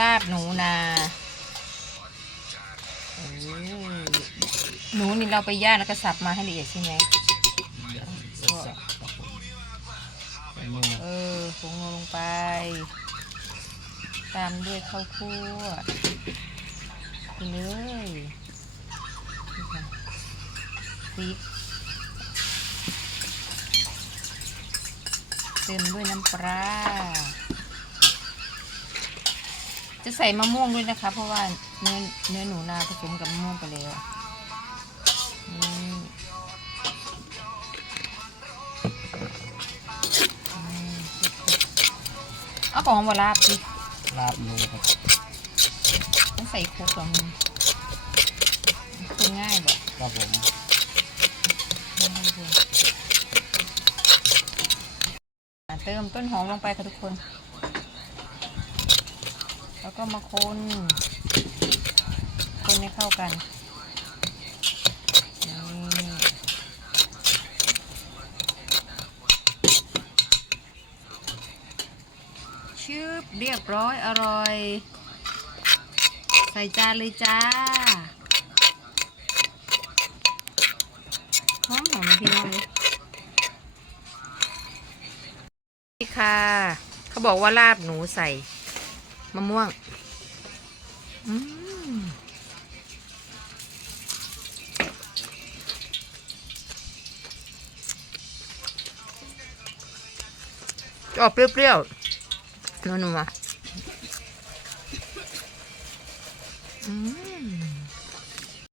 ลาบหนูนาหนูนี่เราไปย่างแล้วก็สับมาให้ละเอียดใช่ไหมใส่มือเออผงลงไป ตามด้วยข้าวคั่วเลยพริกเติมด้วยน้ำปลา จะใส่มะม่วงด้วยนะคะ เพราะว่าเนื้อเนื้อหนูนาผสมกับมะม่วงไปแล้วนี่อืมเอาของมาลาบสิลาบหนูครับต้องใส่โคกสองมือคือง่ายแบบครับผมเติมต้นหอมลงไปค่ะทุกคน แล้วก็มาคนคนให้เข้ากันชืบเรียบร้อยอร่อย ใส่จานเลยจ้าหอมหอมพี่น้องเลยนี่ค่ะ เขาบอกว่าลาบหนูใส่ มะม่วงออกเปรี้ยวๆนัวๆอืม